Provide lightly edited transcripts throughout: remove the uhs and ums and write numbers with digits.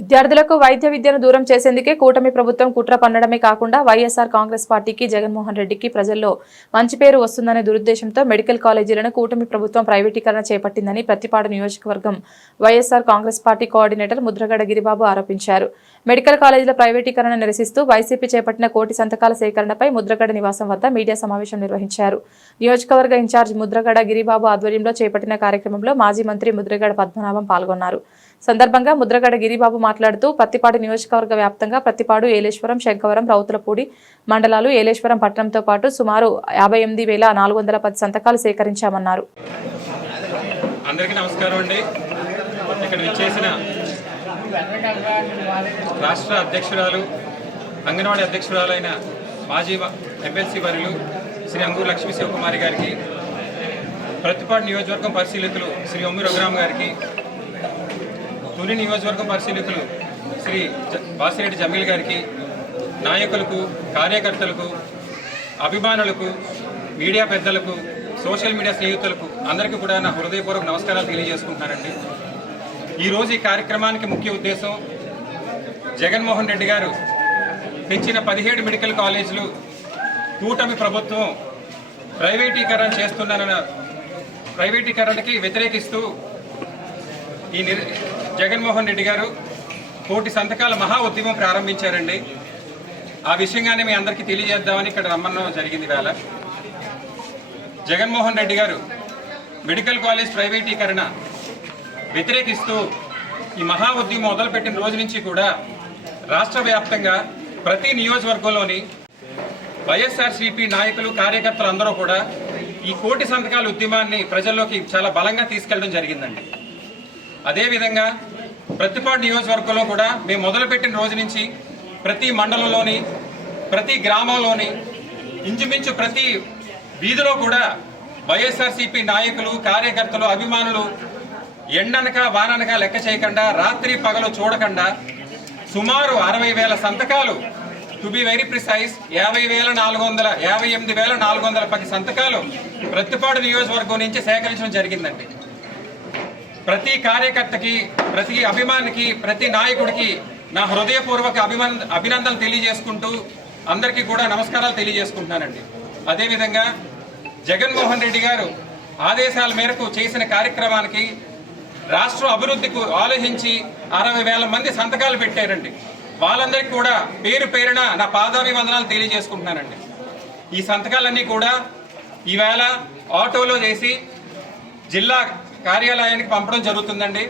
విద్యార్థులకు వైద్య విద్యను దూరం చేసేందుకే కూటమి ప్రభుత్వం కుట్ర పన్నడమే కాకుండా వైఎస్ఆర్ కాంగ్రెస్ పార్టీకి జగన్మోహన్ రెడ్డికి ప్రజల్లో మంచి పేరు వస్తుందనే దురుద్దేశంతో మెడికల్ కాలేజీలను కూటమి ప్రభుత్వం ప్రైవేటీకరణ చేపట్టిందని ప్రతిపాడు నియోజకవర్గం వైఎస్ఆర్ కాంగ్రెస్ పార్టీ కోఆర్డినేటర్ ముద్రగడ గిరిబాబు ఆరోపించారు. మెడికల్ కాలేజీల ప్రైవేటీకరణ నిరసిస్తూ వైసీపీ చేపట్టిన కోటి సంతకాల సేకరణపై ముద్రగడ నివాసం వద్ద మీడియా సమావేశం నిర్వహించారు. నియోజకవర్గ ఇన్ఛార్జ్ ముద్రగడ గిరిబాబు ఆధ్వర్యంలో చేపట్టిన కార్యక్రమంలో మాజీ మంత్రి ముద్రగడ పద్మనాభం పాల్గొన్నారు. సందర్భంగా ముద్రగడ గిరిబాబు మాట్లాడుతూ పత్తిపాడు నియోజకవర్గ వ్యాప్తంగా పత్తిపాడు, ఏలేశ్వరం, శంకవరం, రౌతులపూడి మండలాలు, ఏలేశ్వరం పట్టణంతో పాటు సుమారు 58,410 సంతకాలు సేకరించామన్నారు. అందరికీ నమస్కారం అండి. ఇక్కడ విచ్చేసిన రాష్ట్ర అధ్యక్షురాలు, అంగన్వాడీ అధ్యక్షురాలైన మాజీ ఎమ్మెల్సీ వర్యులు శ్రీ అంగూరు లక్ష్మీ శివకుమారి గారికి, ప్రతిపాడు నియోజకవర్గం పరిశీలకులు శ్రీ ఒమ్మి రఘురామ్ గారికి, తుని నియోజకవర్గం పరిశీలకులు శ్రీ వాసిరెడ్డి జమీల్ గారికి, నాయకులకు, కార్యకర్తలకు, అభిమానులకు, మీడియా పెద్దలకు, సోషల్ మీడియా స్నేహితులకు అందరికీ కూడా నా హృదయపూర్వక నమస్కారాలు తెలియజేసుకుంటున్నానండి. ఈరోజు ఈ కార్యక్రమానికి ముఖ్య ఉద్దేశం, జగన్మోహన్ రెడ్డి గారు తెచ్చిన 17 మెడికల్ కాలేజీలు కూటమి ప్రభుత్వం ప్రైవేటీకరణకి వ్యతిరేకిస్తూ ఈ జగన్మోహన్ రెడ్డి గారు కోటి సంతకాల మహా ఉద్యమం ప్రారంభించారండి. ఆ విషయంగానే మీ అందరికీ తెలియజేద్దామని ఇక్కడ రమ్మడం జరిగింది. వేళ జగన్మోహన్ రెడ్డి గారు మెడికల్ కాలేజ్ ప్రైవేటీకరణ వ్యతిరేకిస్తూ ఈ మహా ఉద్యమం మొదలుపెట్టిన రోజు నుంచి కూడా రాష్ట్ర వ్యాప్తంగా ప్రతి నియోజకవర్గంలోని వైఎస్ఆర్సీపీ నాయకులు, కార్యకర్తలు అందరూ కూడా ఈ కోటి సంతకాల ఉద్యమాన్ని ప్రజల్లోకి చాలా బలంగా తీసుకెళ్లడం జరిగిందండి. అదేవిధంగా ప్రతిపాడు నియోజకవర్గంలో కూడా మేము మొదలుపెట్టిన రోజు నుంచి ప్రతి మండలంలోని, ప్రతి గ్రామంలోని, ఇంచుమించు ప్రతి వీధిలో కూడా వైఎస్ఆర్సీపీ నాయకులు, కార్యకర్తలు, అభిమానులు ఎండనక వాననక లెక్క చేయకుండా, రాత్రి పగలు చూడకుండా సుమారు 60,000 సంతకాలు, టు బి వెరీ ప్రిసైజ్ 58,410 సంతకాలు ప్రతిపాడు నియోజకవర్గం నుంచి సేకరించడం జరిగిందండి. ప్రతి కార్యకర్తకి, ప్రతి అభిమానికి, ప్రతి నాయకుడికి నా హృదయపూర్వక అభినందనలు తెలియజేసుకుంటూ అందరికీ కూడా నమస్కారాలు తెలియజేసుకుంటున్నానండి. అదేవిధంగా జగన్మోహన్ రెడ్డి గారు ఆదేశాల మేరకు చేసిన కార్యక్రమానికి రాష్ట్ర అభివృద్ధికి ఆలోచించి 60,000 మంది సంతకాలు పెట్టారండి. వాళ్ళందరికీ కూడా పేరు పేరున నా పాదాభివందనాలు తెలియజేసుకుంటున్నానండి. ఈ సంతకాలన్నీ కూడా ఈవేళ ఆటోలో చేసి జిల్లా కార్యాలయానికి పంపడం జరుగుతుందండి.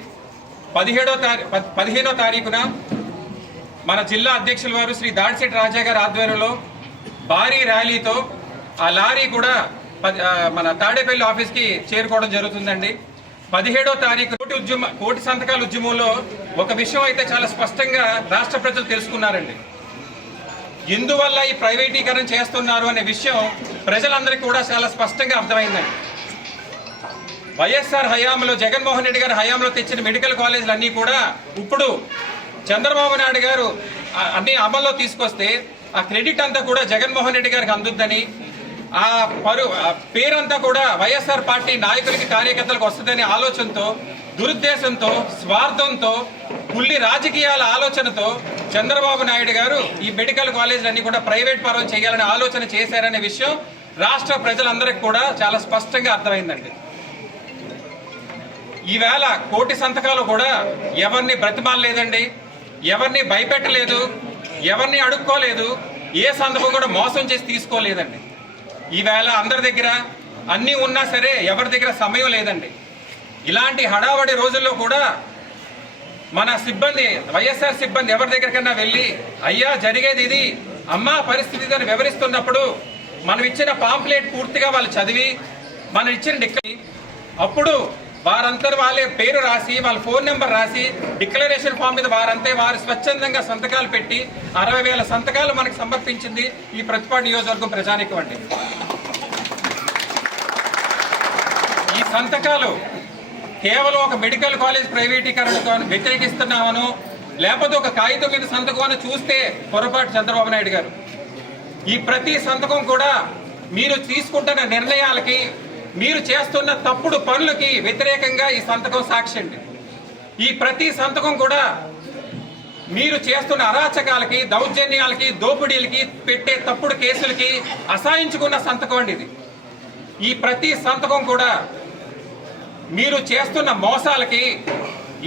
15వ తారీఖున మన జిల్లా అధ్యక్షుల వారు శ్రీ దాడిశెట్టి రాజా గారి ఆధ్వర్యంలో భారీ ర్యాలీతో ఆ లారీ కూడా మన తాడేపల్లి ఆఫీస్కి చేరుకోవడం జరుగుతుందండి. 17వ తారీఖు కోటి సంతకాల ఉద్యమంలో ఒక విషయం అయితే చాలా స్పష్టంగా రాష్ట్ర ప్రజలు తెలుసుకున్నారండి. ఎందువల్ల ఈ ప్రైవేటీకరణ చేస్తున్నారు అనే విషయం ప్రజలందరికీ కూడా చాలా స్పష్టంగా అర్థమైందండి. వైఎస్ఆర్ హయాంలో, జగన్మోహన్ రెడ్డి గారి హయాంలో తెచ్చిన మెడికల్ కాలేజీలు అన్నీ కూడా ఇప్పుడు చంద్రబాబు నాయుడు గారు అన్ని అమల్లో తీసుకొస్తే ఆ క్రెడిట్ అంతా కూడా జగన్మోహన్ రెడ్డి గారికి అందుద్దని, ఆ పేరంతా కూడా వైఎస్ఆర్ పార్టీ నాయకులకి, కార్యకర్తలకు వస్తుందనే ఆలోచనతో, దురుద్దేశంతో, స్వార్థంతో, కుల్లి రాజకీయాల ఆలోచనతో చంద్రబాబు నాయుడు గారు ఈ మెడికల్ కాలేజీలన్నీ కూడా ప్రైవేట్ పరం చేయాలనే ఆలోచన చేశారనే విషయం రాష్ట్ర ప్రజలందరికీ కూడా చాలా స్పష్టంగా అర్థమైందండి. ఈవేళ కోటి సంతకాలు కూడా ఎవరిని బ్రతిమాలలేదండి, ఎవరిని భయపెట్టలేదు, ఎవరిని అడుక్కోలేదు, ఏ సంతకం కూడా మోసం చేసి తీసుకోలేదండి. ఈవేళ అందరి దగ్గర అన్నీ ఉన్నా సరే ఎవరి దగ్గర సమయం లేదండి. ఇలాంటి హడావడి రోజుల్లో కూడా మన సిబ్బంది, వైఎస్ఆర్ సిబ్బంది ఎవరి దగ్గరికన్నా వెళ్ళి అయ్యా జరిగేది ఇది, అమ్మా పరిస్థితి అని వివరిస్తున్నప్పుడు మనం ఇచ్చిన పాంప్లెట్ పూర్తిగా వాళ్ళు చదివి, మనం ఇచ్చిన అప్పుడు వారంతా వాళ్ళే పేరు రాసి, వాళ్ళ ఫోన్ నెంబర్ రాసి, డిక్లరేషన్ ఫామ్ మీద వారు స్వచ్ఛందంగా సంతకాలు పెట్టి 60,000 సంతకాలు మనకు సమర్పించింది ఈ ప్రతిపాడు నియోజకవర్గం ప్రజానీకం అండి. ఈ సంతకాలు కేవలం ఒక మెడికల్ కాలేజ్ ప్రైవేటీకరణతో వ్యతిరేకిస్తున్నామను, లేకపోతే ఒక కాగితం మీద సంతకం చూస్తే పొరపాటు చంద్రబాబు నాయుడు గారు. ఈ ప్రతి సంతకం కూడా మీరు తీసుకుంటున్న నిర్ణయాలకి, మీరు చేస్తున్న తప్పుడు పనులకి వ్యతిరేకంగా ఈ సంతకం సాక్షి అండి. ఈ ప్రతి సంతకం కూడా మీరు చేస్తున్న అరాచకాలకి, దౌర్జన్యాలకి, దోపిడీలకి, పెట్టే తప్పుడు కేసులకి అసహించుకున్న సంతకం అండి ఇది. ఈ ప్రతి సంతకం కూడా మీరు చేస్తున్న మోసాలకి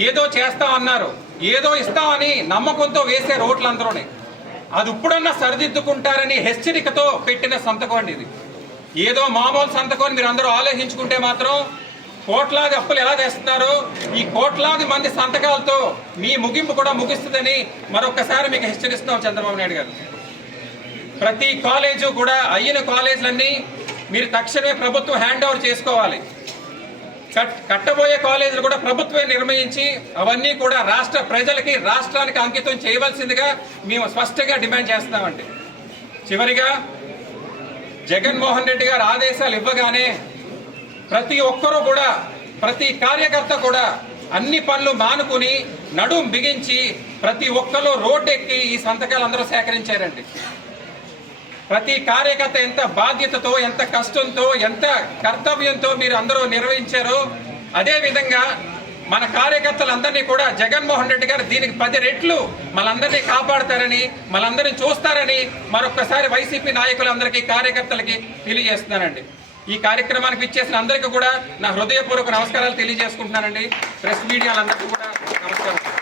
ఏదో చేస్తామన్నారు, ఏదో ఇస్తామని నమ్మకంతో వేసే రోడ్లందరూనే అది ఇప్పుడన్నా సరిదిద్దుకుంటారని హెచ్చరికతో పెట్టిన సంతకం అండి ఇది. ఏదో మామూలు సంతకం మీరు అందరూ ఆలోచించుకుంటే మాత్రం కోట్లాది అప్పులు ఎలా తెస్తున్నారు, ఈ కోట్లాది మంది సంతకాలతో మీ ముగింపు కూడా ముగిస్తుందని మరొకసారి మీకు హెచ్చరిస్తున్నాం చంద్రబాబు నాయుడు గారు. ప్రతి కాలేజు కూడా అయిన కాలేజీలన్నీ మీరు తక్షణమే ప్రభుత్వం హ్యాండ్ ఓవర్ చేసుకోవాలి. కట్టబోయే కాలేజీలు కూడా ప్రభుత్వమే నిర్ణయించి అవన్నీ కూడా రాష్ట్ర ప్రజలకి, రాష్ట్రానికి అంకితం చేయవలసిందిగా మేము స్పష్టంగా డిమాండ్ చేస్తున్నామండి. చివరిగా జగన్మోహన్ రెడ్డి గారు ఆదేశాలు ఇవ్వగానే ప్రతి ఒక్కరూ కూడా, ప్రతి కార్యకర్త కూడా అన్ని పనులు మానుకుని నడుం బిగించి ప్రతి ఒక్కరు రోడ్డెక్కి ఈ సంతకాలు అందరూ సేకరించారండి. ప్రతి కార్యకర్త ఎంత బాధ్యతతో, ఎంత కష్టంతో, ఎంత కర్తవ్యంతో మీరు అందరూ నిర్వహించారో అదే విధంగా మన కార్యకర్తలందరినీ కూడా జగన్మోహన్ రెడ్డి గారు దీనికి 10 రెట్లు మనందరినీ కాపాడతారని, మనందరినీ చూస్తారని మరొకసారి వైసీపీ నాయకులందరికీ, కార్యకర్తలకి తెలియజేస్తున్నానండి. ఈ కార్యక్రమానికి ఇచ్చేసిన అందరికీ కూడా నా హృదయపూర్వక నమస్కారాలు తెలియజేసుకుంటున్నానండి. ప్రెస్ మీడియాలందరికీ కూడా నమస్కారం.